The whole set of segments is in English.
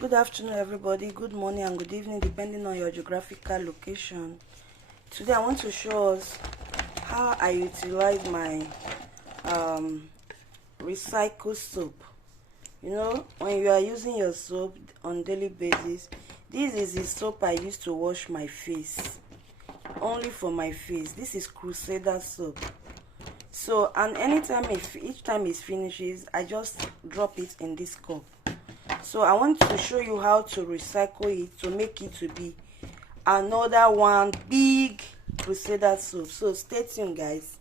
Good afternoon, everybody. Good morning and good evening, depending on your geographical location. Today, I want to show us how I utilize my recycled soap. You know, when you are using your soap on daily basis, this is the soap I use to wash my face. Only for my face. This is Crusader soap. So, and each time it finishes, I just drop it in this cup. So I want to show you how to recycle it to make it to be another one big Crusader soap. So stay tuned, guys.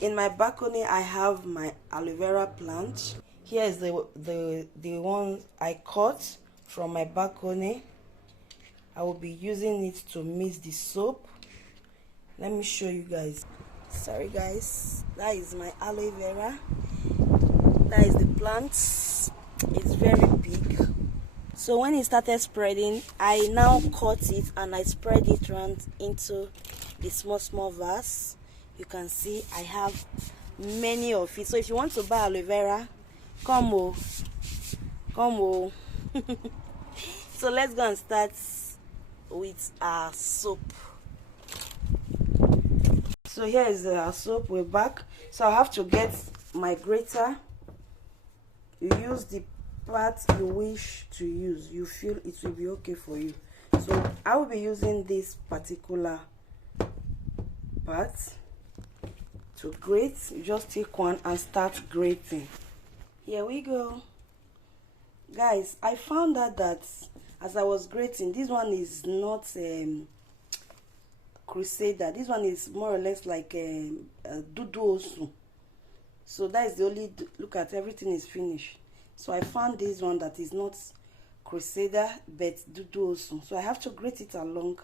In my balcony, I have my aloe vera plant. Here is the one I cut from my balcony. I will be using it to mix the soap. Let me show you guys. Sorry guys, that is my aloe vera. That is the plant. It's very big. So when it started spreading, I now cut it and I spread it around into the small vase. You can see I have many of it. So if you want to buy aloe vera, come on. So let's go and start with our soap. So here is our soap. We're back. So I have to get my grater. You use the part you wish to use. You feel it will be okay for you. So I will be using this particular part to grate. You just take one and start grating. Here we go. Guys, I found out that as I was grating, this one is not Crusader. This one is more or less like a Dudu also. So that is the only, look at, everything is finished. So I found this one that is not Crusader but Dudu also. So I have to grate it along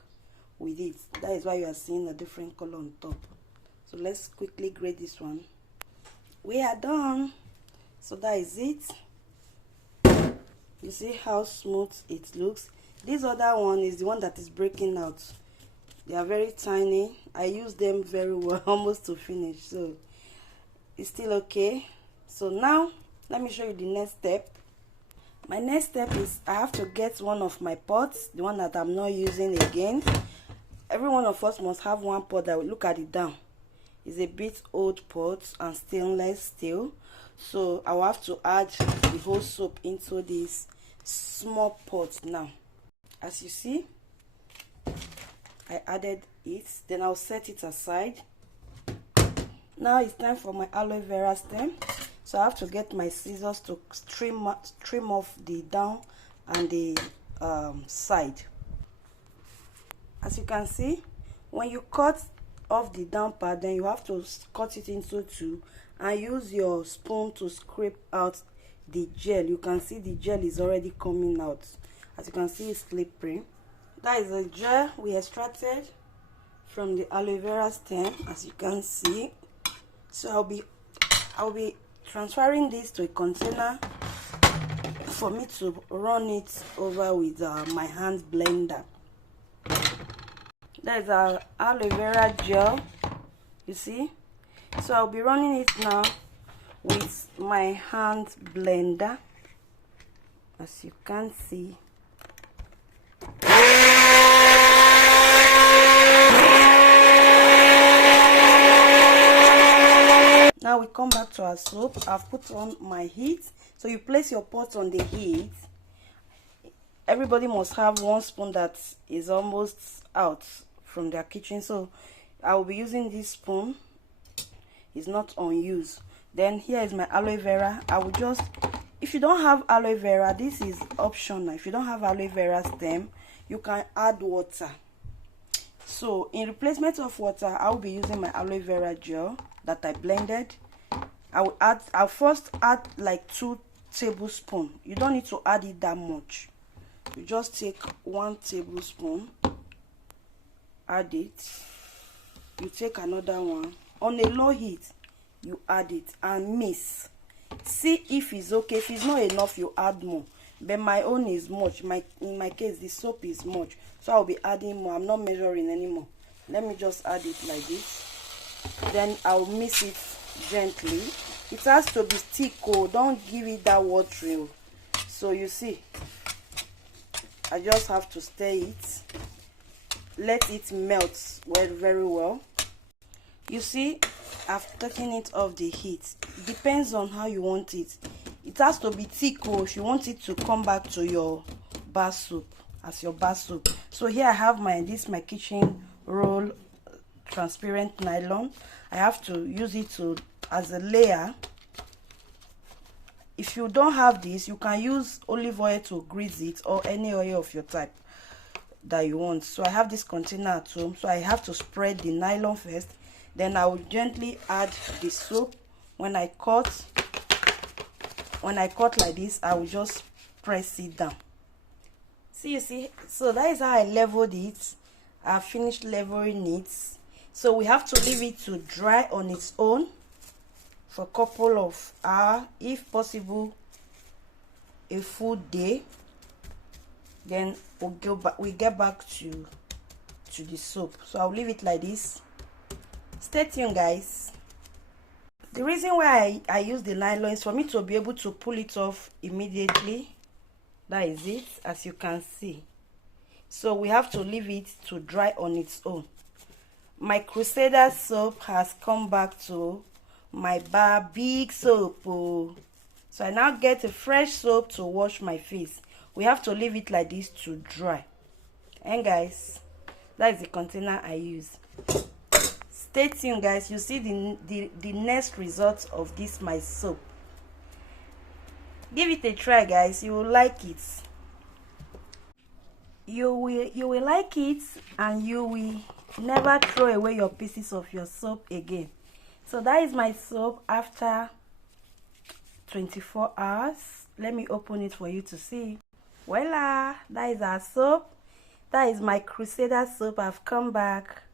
with it. That is why you are seeing a different color on top. So let's quickly grate this one. We are done. So that is it. You see how smooth it looks. This other one is the one that is breaking out. They are very tiny. I use them very well, almost to finish. So it's still okay. So now let me show you the next step. My next step is I have to get one of my pots, the one that I'm not using again. Every one of us must have one pot that will look at it down. It's a bit old pot and stainless steel. So I will have to add the whole soap into this small pot now. As you see, I added it. Then I'll set it aside. Now it's time for my aloe vera stem. So I have to get my scissors to trim off the down and the side. As you can see, when you cut off the down part, then you have to cut it into two and use your spoon to scrape out the gel. You can see the gel is already coming out. As you can see, it's slippery. That is the gel we extracted from the aloe vera stem, as you can see. So I'll be transferring this to a container for me to run it over with my hand blender. There's our aloe vera gel, you see. So I'll be running it now with my hand blender, as you can see. Now we come back to our soap. I've put on my heat. So you place your pot on the heat. Everybody must have one spoon that is almost out from their kitchen. So I will be using this spoon. It's not on use. Then here is my aloe vera. I will just, if you don't have aloe vera, this is optional. If you don't have aloe vera stem, you can add water. So in replacement of water, I will be using my aloe vera gel that I blended. I'll first add like 2 tablespoons. You don't need to add it that much. You just take 1 tablespoon, add it. You take another one. On a low heat, you add it and mix. See if it's okay. If it's not enough, you add more. But my own is much. In my case, the soap is much. So I'll be adding more. I'm not measuring anymore. Let me just add it like this. Then I'll mix it gently. It has to be thick. Oh, don't give it that watery. So you see, I just have to stir it, let it melt very well. You see, I've taken it off the heat. It depends on how you want it. It has to be thick if you want it to come back to your bar soup, as your bar soup. So here I have my kitchen roll transparent nylon. I have to use it as a layer. If you don't have this, you can use olive oil to grease it, or any oil of your type that you want. So I have this container at home, so I have to spread the nylon first, then I will gently add the soap. When I cut like this, I will just press it down. You see, so that is how I leveled it. I finished leveling it. So we have to leave it to dry on its own for a couple of hours, if possible a full day. Then we get back to the soap. So I'll leave it like this. Stay tuned, guys. The reason why I use the nylon is for me to be able to pull it off immediately. That is it, as you can see. So we have to leave it to dry on its own. My Crusader soap has come back to my bar big soap. So I now get a fresh soap to wash my face. We have to leave it like this to dry. And guys, that is the container I use. Stay tuned, guys. You see the next result of this my soap. Give it a try, guys. You will like it. You will like it, and you will never throw away your pieces of your soap again. So that is my soap after 24 hours. Let me open it for you to see. Voila, that is our soap. That is my Crusader soap. I've come back.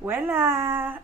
Voila.